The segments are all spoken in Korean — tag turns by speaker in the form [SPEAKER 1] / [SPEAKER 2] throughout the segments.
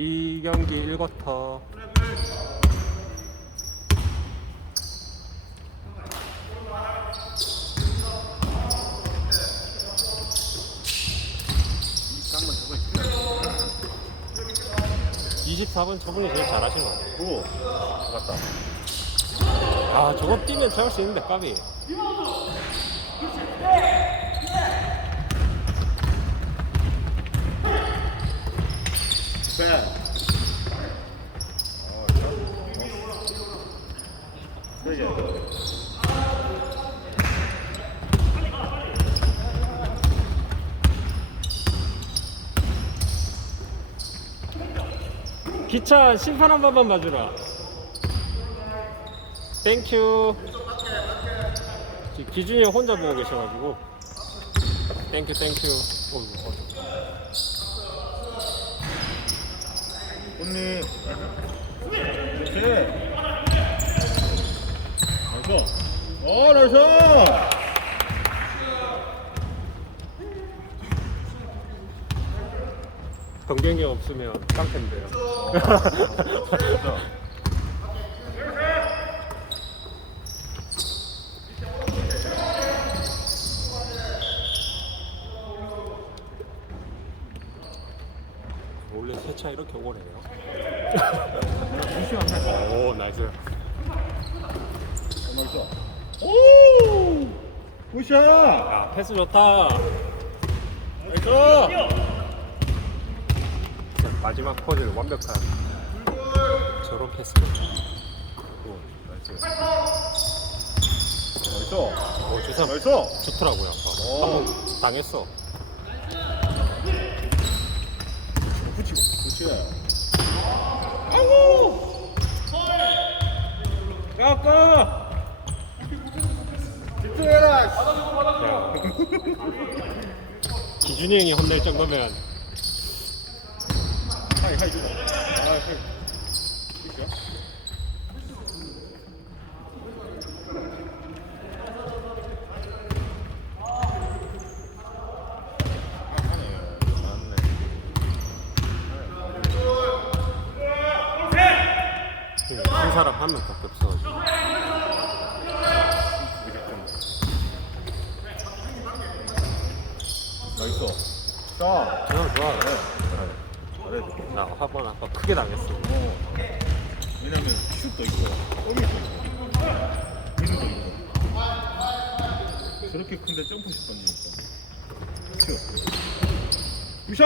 [SPEAKER 1] 이 경기 1쿼터
[SPEAKER 2] 한번 저거 있어요.
[SPEAKER 1] 24번 저분이 제일 잘하신 것 같아요.
[SPEAKER 2] 오, 맞다.
[SPEAKER 1] 아 저거 뛰면 잡을 수 있는데 까비.
[SPEAKER 2] 네. 어, 저. 세게.
[SPEAKER 1] 기차 심판 한 번만 봐주라. 땡큐. 기준이 형 혼자 보고 계셔가지고. 땡큐 땡큐. 어이구, 어이구.
[SPEAKER 2] 언니. 그렇지. 어, 나이스.
[SPEAKER 1] 경쟁이 없으면 깡패인데요. 원래 세차 이렇게 오래요? 오 나이스.
[SPEAKER 2] 나이스. 오! 굿샷!
[SPEAKER 1] 야 패스 좋다.
[SPEAKER 2] 나이스!
[SPEAKER 1] 마지막 포즈 완벽한 저런 패스.
[SPEAKER 2] 오, 나이스. 나이스.
[SPEAKER 1] 오 주삼
[SPEAKER 2] 나이스!
[SPEAKER 1] 좋더라고요.
[SPEAKER 2] 오.
[SPEAKER 1] 한번 당했어.
[SPEAKER 2] 붙이고. 그렇지. 아이고! 깎아! 집중해라!
[SPEAKER 1] 기준이 형이 혼낼 정도면
[SPEAKER 2] 하이, 하이, 주자. 아, 하이. 하네. 맞네.
[SPEAKER 1] 한 사람 한 명밖에 없어가지고.
[SPEAKER 2] 나이스. 자,
[SPEAKER 1] 저는 좋아.
[SPEAKER 2] 그래. 잘해.
[SPEAKER 1] 나 화번 아까 크게 당했어.
[SPEAKER 2] 어. 왜냐면 슛도 있고, 홈이 있고, 미드도 있고. 저렇게 큰데 점프슛 던지니까. 슛. 굿샷!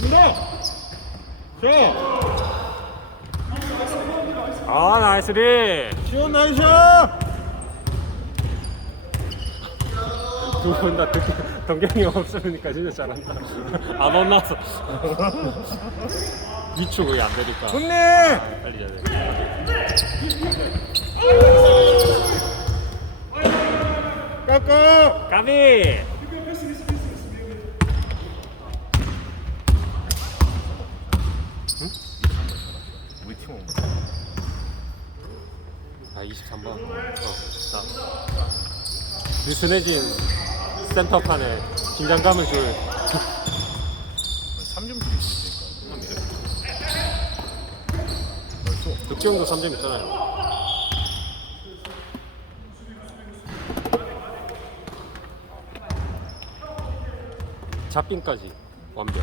[SPEAKER 2] 간다! 자!
[SPEAKER 1] 아 나이스 리.
[SPEAKER 2] 시원 나이스!
[SPEAKER 1] 두분다 동경이 없으니까 진짜 잘한다. 안 혼나서. 위축이 안 되니까.
[SPEAKER 2] 손님!
[SPEAKER 1] 빨리 해야 돼.
[SPEAKER 2] 깎아!
[SPEAKER 1] 까비.
[SPEAKER 2] 우리
[SPEAKER 1] 팀온아 23번. 어. 나. 느슨해진 센터판에 긴장감을 줄
[SPEAKER 2] 3점 슛이 있으니까. 나이스.
[SPEAKER 1] 득점도 3점 있잖아요. 잡빈까지 완벽.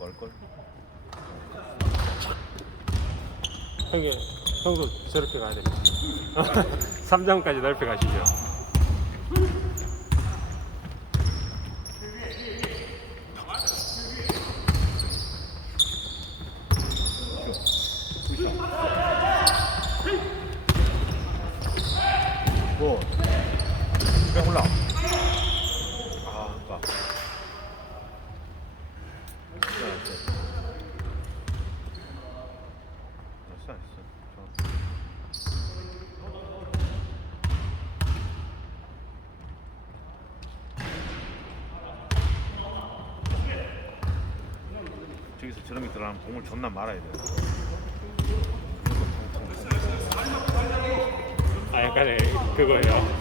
[SPEAKER 2] 할걸?
[SPEAKER 1] 형이 형도 저렇게 가야 됩니다. 3점까지 넓혀 가시죠.
[SPEAKER 2] 저기서 저놈이 들어가면 공을 존나 말아야 돼.
[SPEAKER 1] 아 약간의 그거예요.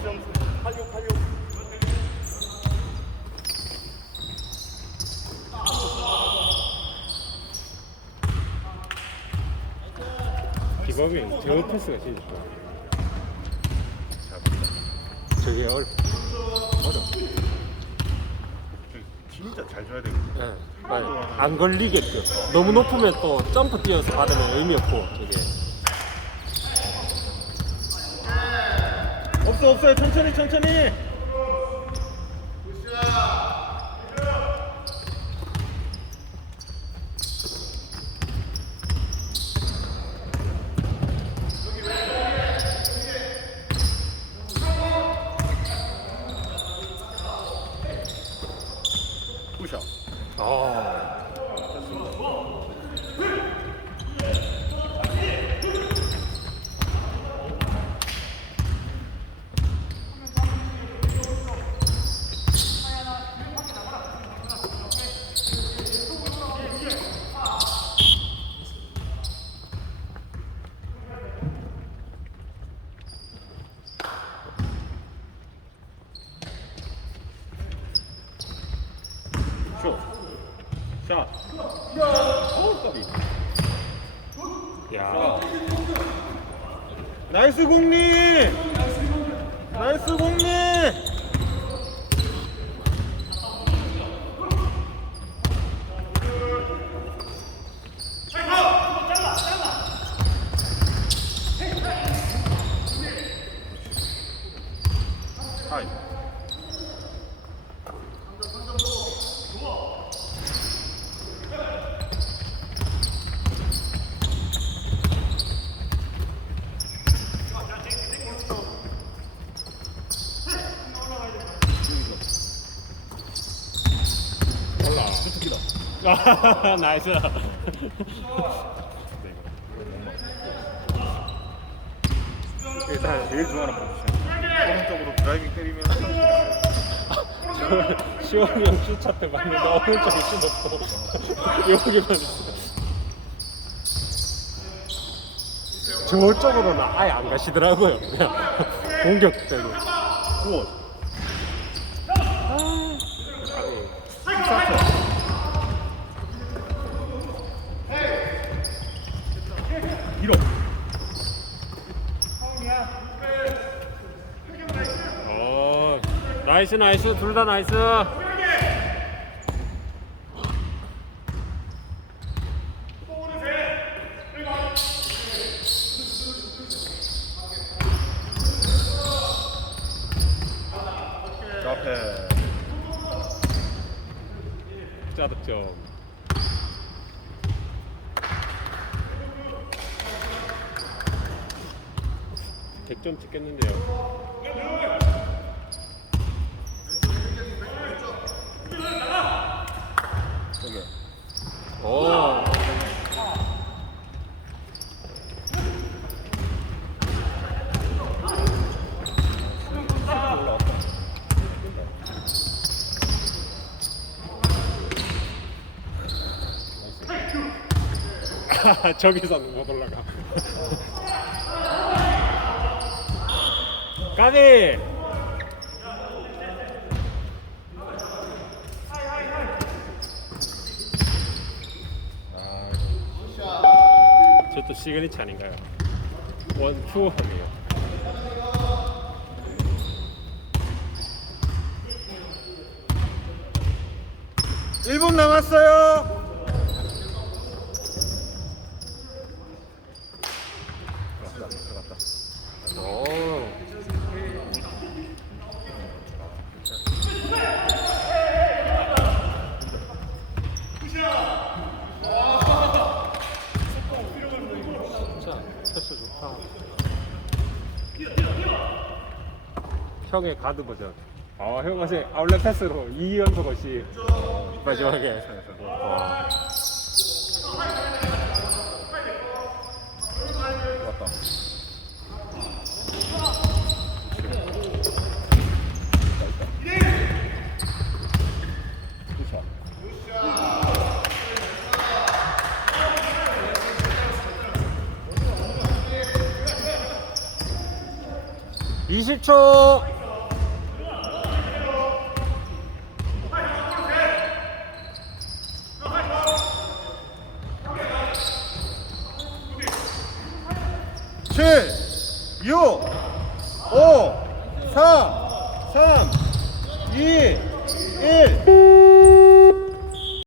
[SPEAKER 1] 기법인 제어 패스가 제일 좋아. 저게
[SPEAKER 2] 어려. 어려. 진짜 잘 줘야 되거든.
[SPEAKER 1] 예. 아니, 안 걸리게끔. 너무 높으면 또 점프 뛰어서 받으면 의미 없고 저게.
[SPEAKER 2] 없어 없어요. 천천히 천천히. 푸샷.
[SPEAKER 1] 아.
[SPEAKER 2] 슛. 샷. 오, 까비.
[SPEAKER 1] 야.
[SPEAKER 2] 나이스 공리! 나이스 공리! 하이.
[SPEAKER 1] 올라.
[SPEAKER 2] 스키다.
[SPEAKER 1] 아, 나이스.
[SPEAKER 2] 일단 제일 좋아하는 포지션. 오른쪽으로 드라이빙 때리면
[SPEAKER 1] 저 시원이 형 슈차 때 봤는데 오른쪽에 슛 없고 여기만 있어. 저쪽으로는 아예 안 가시더라고요. 그냥 공격 때도.
[SPEAKER 2] 구원.
[SPEAKER 1] 아니,
[SPEAKER 2] 스타트. 밀어.
[SPEAKER 1] 어, 나이스 나이스 둘 다 나이스.
[SPEAKER 2] 자, 앞에.
[SPEAKER 1] 자 득점. 백점 찍겠는데요.
[SPEAKER 2] 저기.
[SPEAKER 1] 오. 저기서는 못 올라가. 까비. 저또 시그니처 아닌가요? 원 투홈이에요.
[SPEAKER 2] 일분 남았어요. 들어갔다. 들어갔다.
[SPEAKER 1] 오. 진짜 패스 좋다. 형의 가드 버전. 아, 형 어제 아울렛 패스로 2연속 없이 마지막에. 와.
[SPEAKER 2] 들어갔다. 굿샷.
[SPEAKER 1] 20초.
[SPEAKER 2] 是